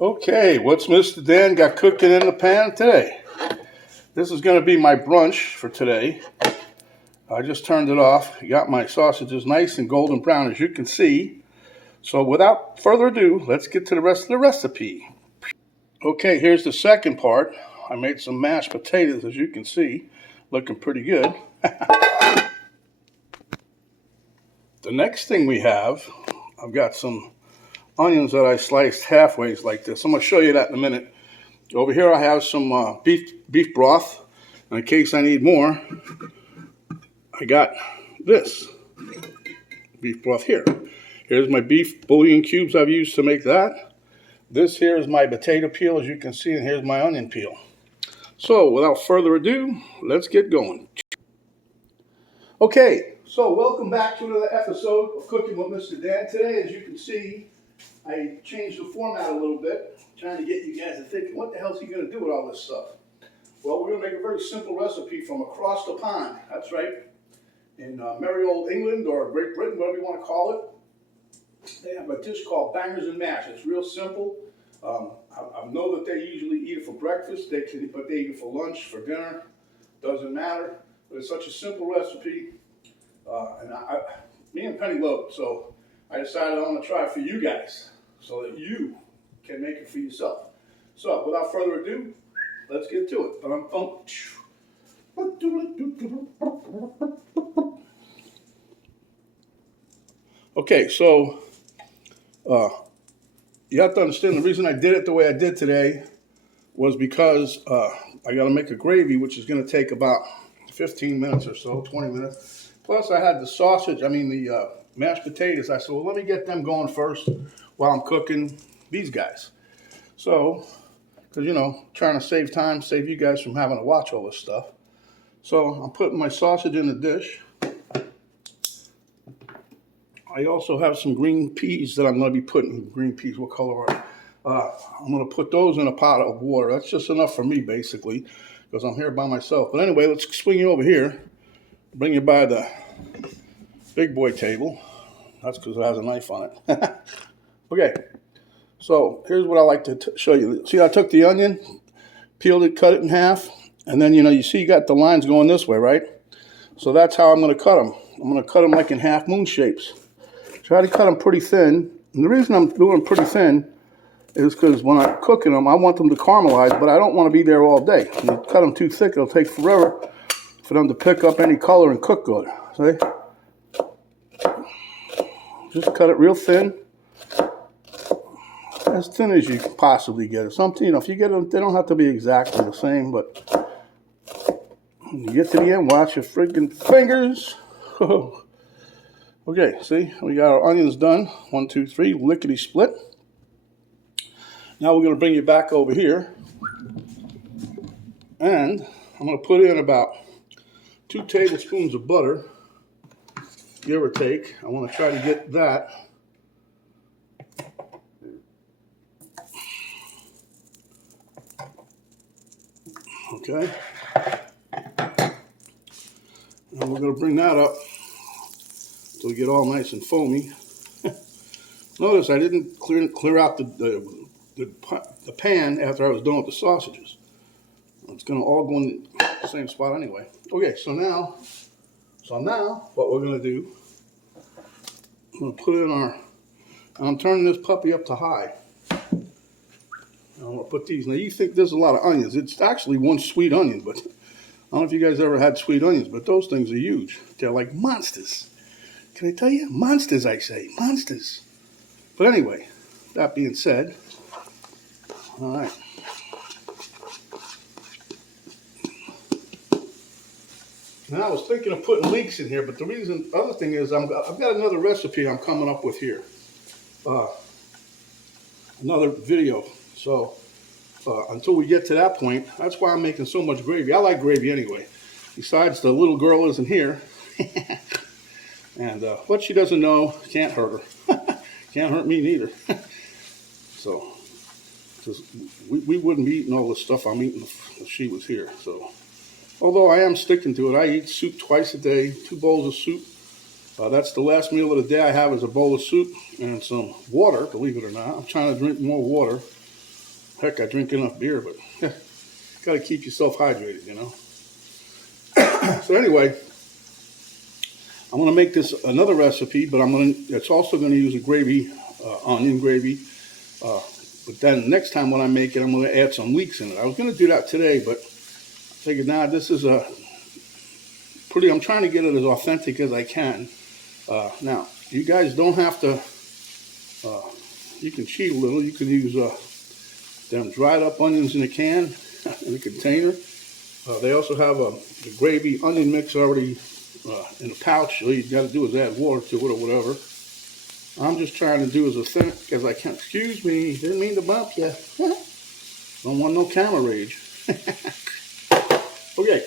Okay, what's Mr. Dan got cooking in the pan today? This is going to be my brunch for today. I just turned it off. Got my sausages nice and golden brown, as you can see. So without further ado, let's get to the rest of the recipe. Okay, here's the second part. I made some mashed potatoes, as you can see. Looking pretty good. The next thing we have, I've got some onions that I sliced halfways like this. I'm going to show you that in a minute. Over here I have some beef broth. In case I need more, I got this beef broth here. Here's my beef bouillon cubes I've used to make that. This here is my potato peel, as you can see, and here's my onion peel. So without further ado, let's get going. Okay, so welcome back to another episode of Cooking with Mr. Dan. Today, as you can see, I changed the format a little bit, trying to get you guys to thinking, what the hell is he going to do with all this stuff? Well, we're going to make a very simple recipe from across the pond. That's right. In merry old England or Great Britain, whatever you want to call it, they have a dish called bangers and mash. It's real simple. I know that they usually eat it for breakfast, but they eat it for lunch, for dinner. Doesn't matter. But it's such a simple recipe. Me and Penny love it, so I decided I want to try it for you guys so that you can make it for yourself. So without further ado, let's get to it. Okay, so you have to understand the reason I did it the way I did today was because I got to make a gravy, which is going to take about 15 minutes or so, 20 minutes. Plus, I had the mashed potatoes. I said, well, let me get them going first while I'm cooking these guys. So, because, trying to save time, save you guys from having to watch all this stuff. So, I'm putting my sausage in the dish. I also have some green peas that I'm going to be putting. Green peas, what color are they? I'm going to put those in a pot of water. That's just enough for me, basically, because I'm here by myself. But anyway, let's swing you over here. Bring you by the big boy table. That's because it has a knife on it. Okay, so here's what I like to show you. See, I took the onion, peeled it, cut it in half, and then, you see you got the lines going this way, right? So that's how I'm going to cut them. I'm going to cut them like in half moon shapes. Try to cut them pretty thin. And the reason I'm doing them pretty thin is because when I'm cooking them, I want them to caramelize, but I don't want to be there all day. If you cut them too thick, it'll take forever for them to pick up any color and cook good. See? Just cut it real thin. As thin as you can possibly get it. Something, if you get them, they don't have to be exactly the same, but when you get to the end, watch your freaking fingers. Okay, see, we got our onions done. 1, 2, 3, lickety split. Now we're going to bring you back over here. And I'm going to put in about 2 tablespoons of butter, give or take. I want to try to get that. Okay. And we're going to bring that up so we get all nice and foamy. Notice I didn't clear out the pan after I was done with the sausages. It's going to all go in the same spot anyway. Okay, so now what we're going to do, I'm going to put in I'm turning this puppy up to high. I'm going to put these. Now you think there's a lot of onions. It's actually one sweet onion, but I don't know if you guys ever had sweet onions, but those things are huge. They're like monsters. Can I tell you? Monsters, I say. Monsters. But anyway, that being said, all right. Now I was thinking of putting links in here, but the other thing is I've got another recipe I'm coming up with here. Another video. So until we get to that point, that's why I'm making so much gravy. I like gravy anyway. Besides, the little girl isn't here. And what she doesn't know can't hurt her. Can't hurt me neither. So, because we wouldn't be eating all the stuff I'm eating if she was here. So, although I am sticking to it, I eat soup twice a day, 2 bowls of soup. That's the last meal of the day I have is a bowl of soup and some water, believe it or not. I'm trying to drink more water. Heck, I drink enough beer, but got to keep yourself hydrated, you know. So anyway, I'm going to make this another recipe, but it's also going to use a gravy, onion gravy. But then next time when I make it, I'm going to add some leeks in it. I was going to do that today, but I figured, nah, this is I'm trying to get it as authentic as I can. Now, you guys don't have to, you can cheat a little. You can use them dried up onions in a can, in a container. They also have the gravy onion mix already in a pouch. All you got to do is add water to it or whatever. I'm just trying to do as authentic as I can. Excuse me, didn't mean to bump you. Don't want no camera rage. Okay,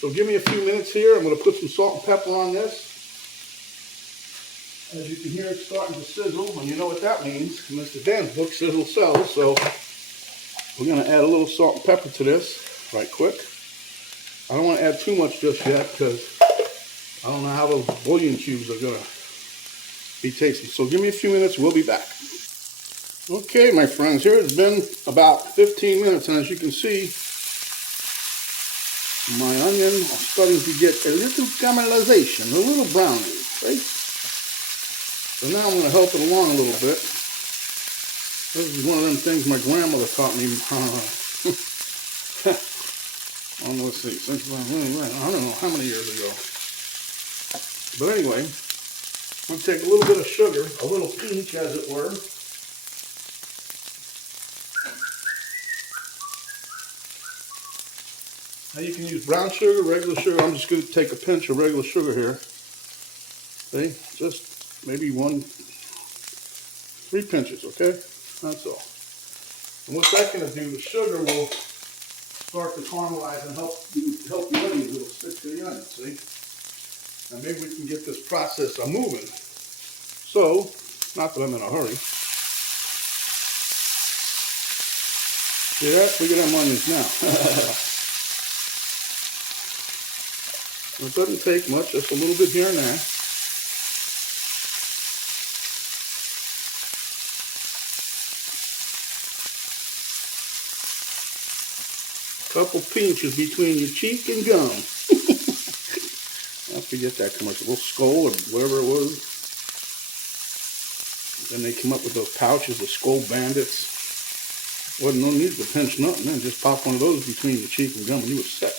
so give me a few minutes here. I'm going to put some salt and pepper on this. As you can hear, it's starting to sizzle, and you know what that means. Mr. Dan's book, Sizzle Sells, so we're going to add a little salt and pepper to this right quick. I don't want to add too much just yet because I don't know how those bouillon cubes are going to be tasty. So give me a few minutes, we'll be back. Okay, my friends, here it's been about 15 minutes, and as you can see, my onion is starting to get a little caramelization, a little browning, right? So now I'm going to help it along a little bit. This is one of them things my grandmother taught me. Let's see, since I don't know how many years ago. But anyway, I'm going to take a little bit of sugar, a little pinch as it were. Now you can use brown sugar, regular sugar. I'm just going to take a pinch of regular sugar here. See, just maybe 3 pinches, okay? That's all. And what's that going to do? The sugar will start to caramelize and help the onions. It'll stick to the onions, see? Now maybe we can get this process moving. So, not that I'm in a hurry. See that? Look at them onions now. It doesn't take much, just a little bit here and there. Couple pinches between your cheek and gum. I forget that commercial. Little Skull or whatever it was. Then they come up with those pouches, the Skull Bandits. Wasn't no need to pinch nothing. Then just pop one of those between your cheek and gum and you were set.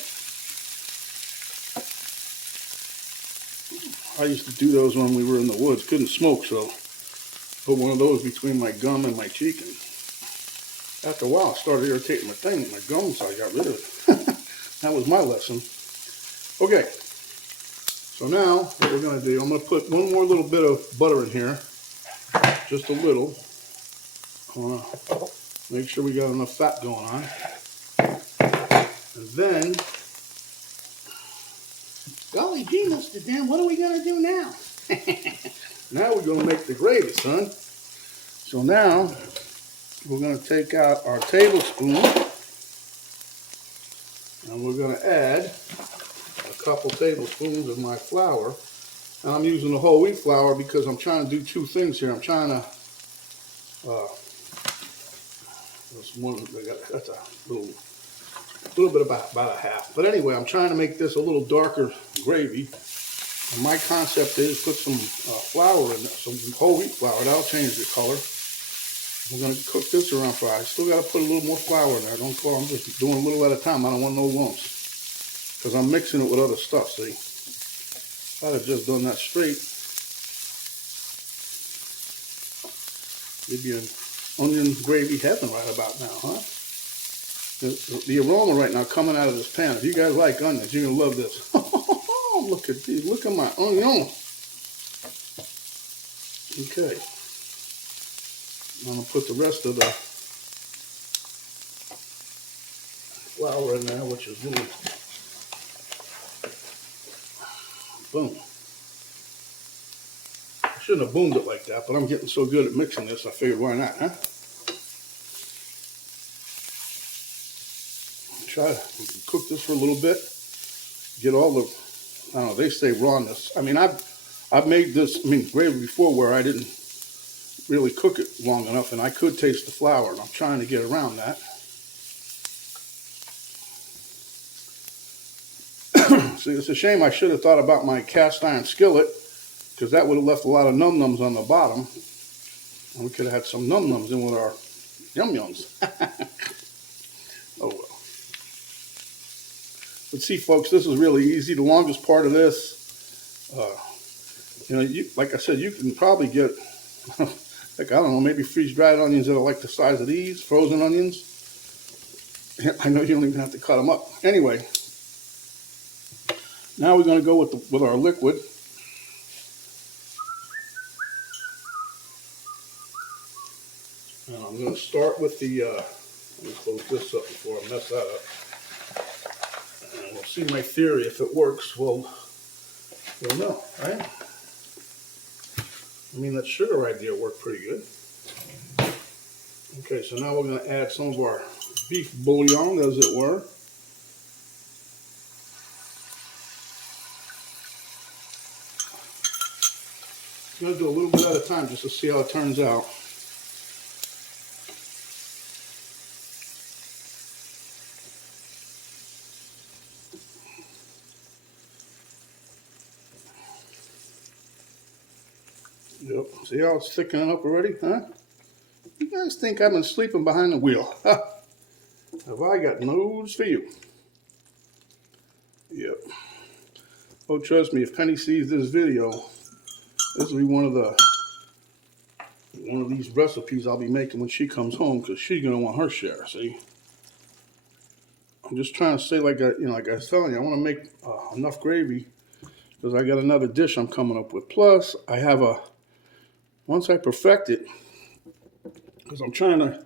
I used to do those when we were in the woods. Couldn't smoke, so put one of those between my gum and my cheek. And after a while, it started irritating my gums, so I got rid of it. That was my lesson. Okay, so now what we're going to do, I'm going to put one more little bit of butter in here. Just a little. I want to make sure we got enough fat going on. And then, golly gee, Mr. Dan, what are we going to do now? Now we're going to make the gravy, son. So now, we're going to take out our tablespoon, and we're going to add a couple tablespoons of my flour. And I'm using the whole wheat flour because I'm trying to do 2 things here. I'm trying to, that's a little bit about a half. But anyway, I'm trying to make this a little darker gravy. And my concept is put some flour in there, some whole wheat flour. That'll change the color. We're going to cook this around for, I still got to put a little more flour in there. Don't call, I'm just doing a little at a time. I don't want no lumps. Because I'm mixing it with other stuff, see. If I'd have just done that straight, it'd be an onion gravy heaven right about now, huh? The aroma right now coming out of this pan. If you guys like onions, you're going to love this. Look at these. Look at my onion. Okay. I'm going to put the rest of the flour in there, which is little. Boom. I shouldn't have boomed it like that, but I'm getting so good at mixing this, I figured why not, huh? Try to cook this for a little bit. Get all the, I don't know, they say rawness. I mean, I've made this, gravy before where I didn't really cook it long enough, and I could taste the flour, and I'm trying to get around that. See, it's a shame I should have thought about my cast iron skillet, because that would have left a lot of num-nums on the bottom, and we could have had some num-nums in with our yum-yums. Oh well. But see, folks, this is really easy. The longest part of this, like I said, you can probably get, like, I don't know, maybe freeze-dried onions that are like the size of these, frozen onions. I know you don't even have to cut them up. Anyway, now we're going to go with our liquid. And I'm going to start with the, let me close this up before I mess that up. And we'll see my theory. If it works, we'll know, right? I mean, that sugar idea worked pretty good. Okay, so now we're going to add some of our beef bouillon, as it were. I'm going to do a little bit at a time just to see how it turns out. Yep. See how it's thickening up already, huh? You guys think I've been sleeping behind the wheel? Have I got news for you? Yep. Oh, trust me, if Penny sees this video, this will be one of these recipes I'll be making when she comes home, because she's gonna want her share. See, I'm just trying to say, like I was telling you, I want to make enough gravy because I got another dish I'm coming up with. Plus, I have once I perfect it, because I'm going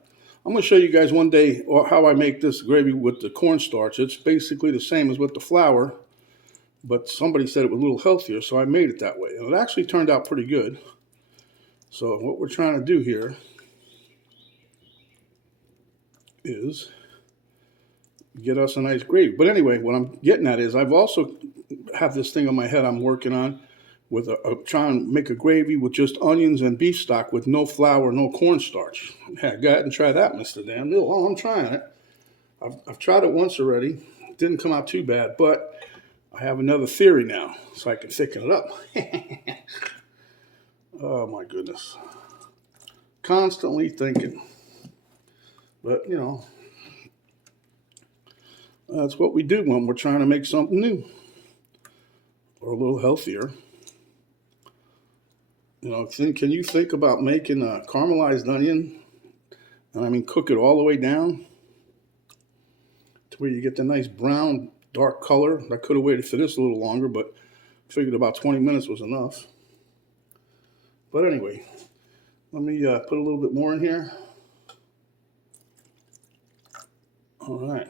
to show you guys one day how I make this gravy with the cornstarch. It's basically the same as with the flour, but somebody said it was a little healthier, so I made it that way. And it actually turned out pretty good. So what we're trying to do here is get us a nice gravy. But anyway, what I'm getting at is I've also have this thing on my head I'm working on with trying to make a gravy with just onions and beef stock with no flour, no cornstarch. Yeah, go ahead and try that, Mr. Damn Deal. Oh, I'm trying it. I've tried it once already. It didn't come out too bad, but I have another theory now, so I can thicken it up. Oh my goodness. Constantly thinking. But, you know, that's what we do when we're trying to make something new or a little healthier. You know, can you think about making a caramelized onion, and I mean cook it all the way down to where you get the nice brown, dark color? I could have waited for this a little longer, but figured about 20 minutes was enough. But anyway, let me put a little bit more in here. All right.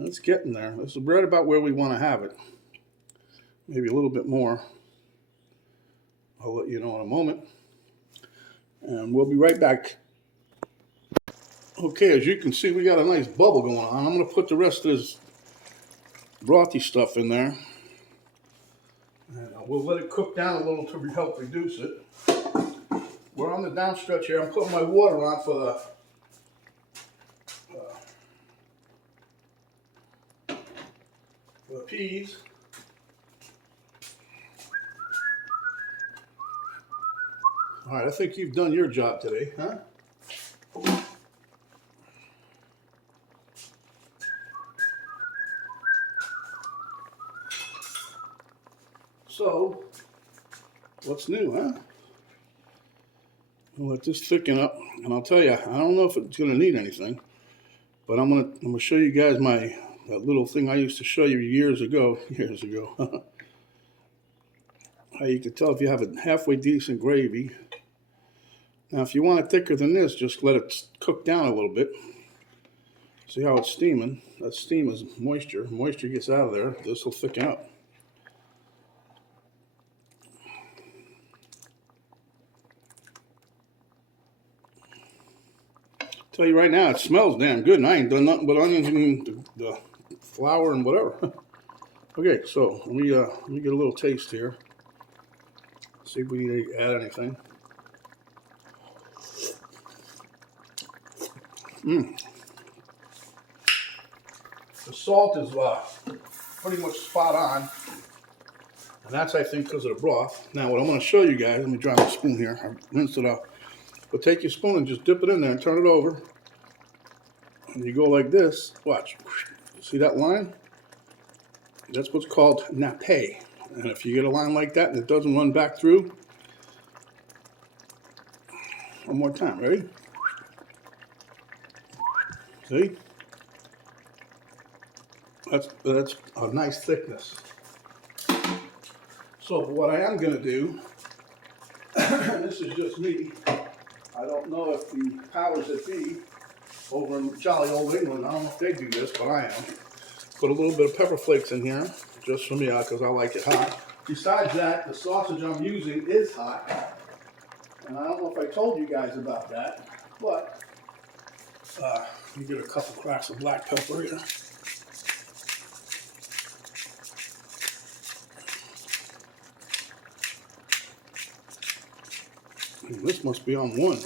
It's getting there. This is right about where we want to have it. Maybe a little bit more. I'll let you know in a moment. And we'll be right back. Okay, as you can see, we got a nice bubble going on. I'm going to put the rest of this brothy stuff in there. And we'll let it cook down a little to help reduce it. We're on the downstretch here. I'm putting my water on for the peas. All right, I think you've done your job today, huh? So, what's new, huh? I'll let this thicken up, and I'll tell you, I don't know if it's going to need anything, but I'm gonna show you guys that little thing I used to show you years ago. How you can tell if you have a halfway decent gravy. Now, if you want it thicker than this, just let it cook down a little bit. See how it's steaming? That steam is moisture. Moisture gets out of there. This will thicken up. Tell you right now, it smells damn good, and I ain't done nothing but onions and the flour and whatever. Okay, so let me get a little taste here. See if we need to add anything. The salt is pretty much spot on. And that's, I think, because of the broth. Now, what I'm going to show you guys, let me dry my spoon here. I rinsed it out. But take your spoon and just dip it in there and turn it over. And you go like this. Watch. See that line? That's what's called nappe. And if you get a line like that and it doesn't run back through, one more time, ready? See? That's a nice thickness. So what I am going to do, and this is just me, I don't know if the powers that be over in jolly old England, I don't know if they do this, but I am. Put a little bit of pepper flakes in here, just for me, because I like it hot. Besides that, the sausage I'm using is hot. And I don't know if I told you guys about that, but let me get a couple cracks of black pepper here. This must be on 1.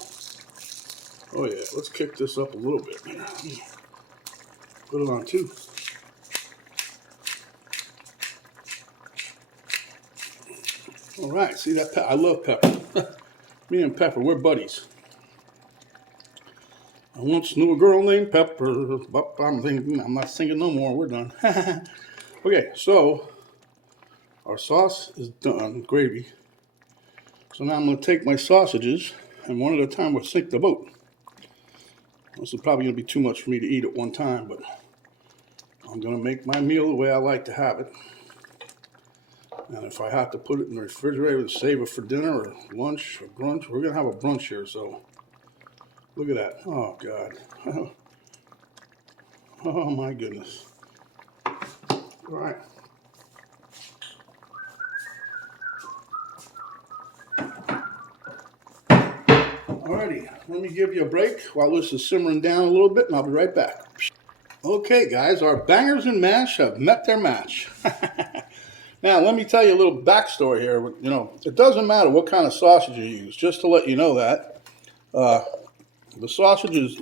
Oh yeah, let's kick this up a little bit here. Put it on 2. All right, see that? I love pepper. Me and Pepper, we're buddies. I once knew a girl named Pepper, but I'm not singing no more. We're done. Okay, so our sauce is done, gravy. So now I'm going to take my sausages, and one at a time we'll sink the boat. This is probably going to be too much for me to eat at one time, but I'm going to make my meal the way I like to have it. And if I have to put it in the refrigerator and save it for dinner or lunch or brunch, we're going to have a brunch here, so look at that. Oh, God. Oh, my goodness. All right. Alrighty, let me give you a break while this is simmering down a little bit, and I'll be right back. Okay, guys, our bangers and mash have met their match. Now, let me tell you a little backstory here. You know, it doesn't matter what kind of sausage you use, just to let you know that. The sausages,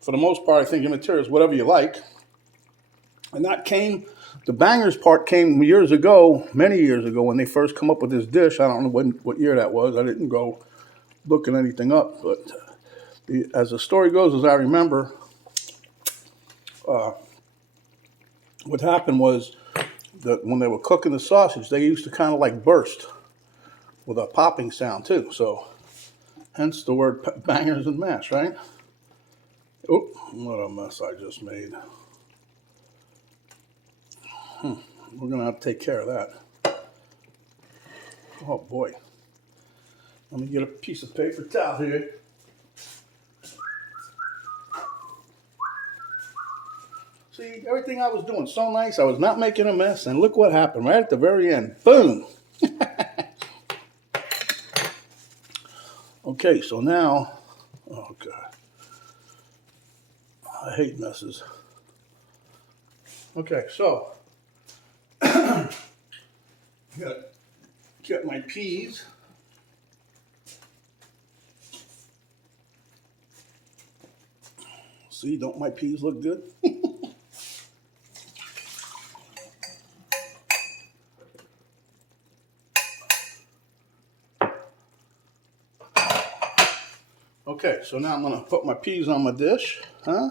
for the most part, I think immaterial is whatever you like. And that came, the bangers part came years ago, many years ago, when they first come up with this dish. I don't know what year that was. I didn't go looking anything up, but as the story goes, as I remember, what happened was that when they were cooking the sausage, they used to kind of like burst with a popping sound too. So, hence the word bangers and mash, right? Oh, what a mess I just made. We're gonna have to take care of that. Oh boy. Let me get a piece of paper towel here. See, everything I was doing so nice. I was not making a mess, and look what happened right at the very end. Boom! Okay, so now, oh God, I hate messes. Okay, so I gotta get my peas. See, don't my peas look good? Okay, so now I'm gonna put my peas on my dish, huh?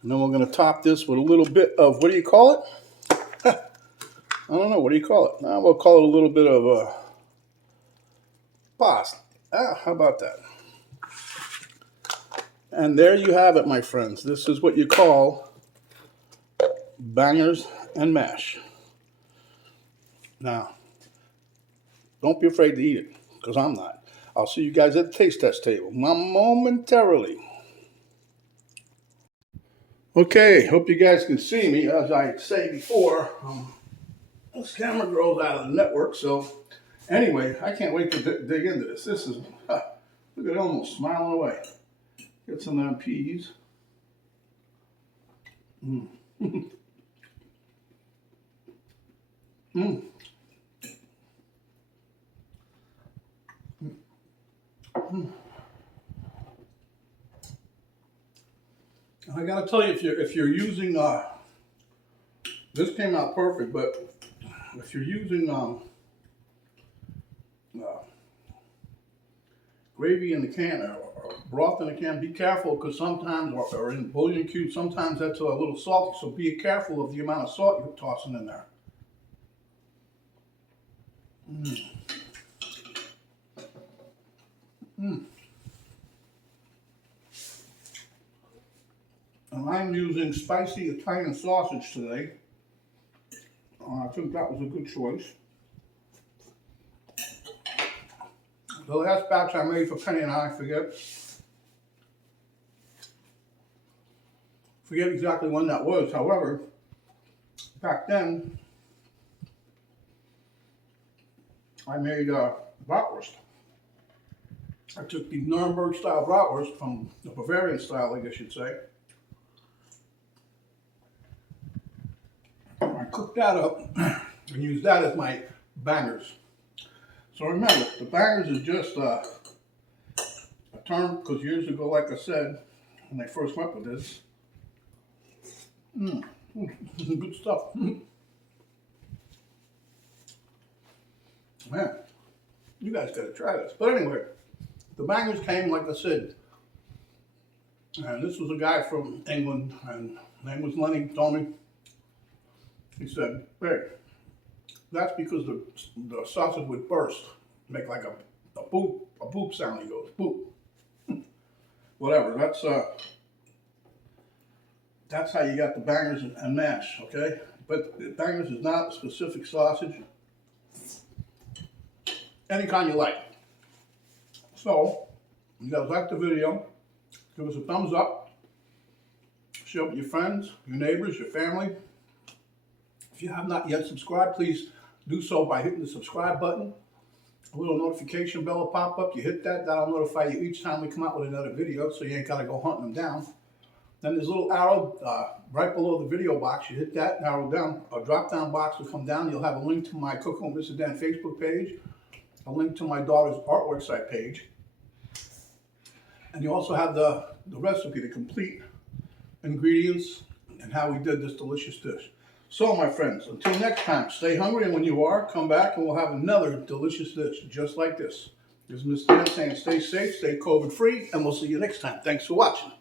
And then we're gonna top this with a little bit of, what do you call it? I don't know, what do you call it? Now we'll call it a little bit of pasta. How about that? And there you have it, my friends. This is what you call bangers and mash. Now, don't be afraid to eat it, because I'm not. I'll see you guys at the taste test table momentarily. Okay, hope you guys can see me. As I say before, this camera grows out of the network, so anyway, I can't wait to dig into this. This is, look at it, almost smiling away. Get some of them peas. Mm. Mm. I gotta tell you, if you're using this came out perfect, but if you're using gravy in the can or broth in the can, be careful because sometimes, or in bouillon cubes, sometimes that's a little salty. So be careful of the amount of salt you're tossing in there. Mm. Mm. And I'm using spicy Italian sausage today. I think that was a good choice. The last batch I made for Penny and I, forget exactly when that was. However, back then, I made bratwurst. I took the Nuremberg style bratwurst from the Bavarian style, I guess you'd say. I cooked that up and used that as my bangers. So remember, the bangers is just a term because years ago, like I said, when I first went with this, this is good stuff. Man, you guys gotta try this. But anyway, the bangers came, like I said, and this was a guy from England, and his name was Lenny, told me. He said, hey, that's because the sausage would burst, make like a boop sound. He goes, boop. Whatever, that's how you got the bangers and mash, okay? But the bangers is not a specific sausage. Any kind you like. So, you guys like the video, give us a thumbs up, share it with your friends, your neighbors, your family. If you have not yet subscribed, please do so by hitting the subscribe button. A little notification bell will pop up. You hit that, that'll notify you each time we come out with another video, so you ain't gotta go hunting them down. Then there's a little arrow right below the video box. You hit that, arrow down, a drop down box will come down. You'll have a link to my Cook Home Mr. Dan Facebook page, a link to my daughter's artwork site page. And you also have the recipe, the complete ingredients, and how we did this delicious dish. So, my friends, until next time, stay hungry, and when you are, come back and we'll have another delicious dish just like this. This is Mr. Dan saying stay safe, stay COVID-free, and we'll see you next time. Thanks for watching.